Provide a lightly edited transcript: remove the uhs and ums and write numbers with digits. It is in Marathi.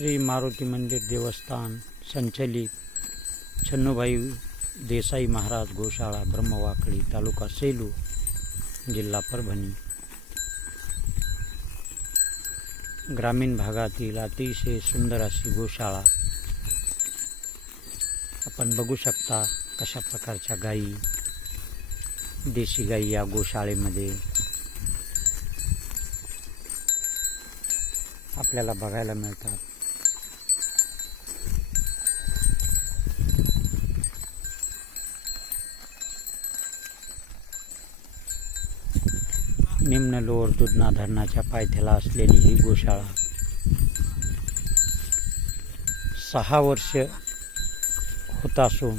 श्री मारुती मंदिर देवस्थान संचलित छन्नूभाई देसाई महाराज गोशाळा ब्रह्मवाकडी तालुका सेलू जिल्हा परभणी ग्रामीण भागातील अतिशय सुंदर अशी गोशाळा आपण बघू शकता। कशा प्रकारच्या गायी, देशी गायी या गोशाळेमध्ये आपल्याला बघायला मिळतात। निम्न लोअर दुधना धरणाच्या पायथ्याला असलेली ही गोशाळा 6 वर्ष होत असून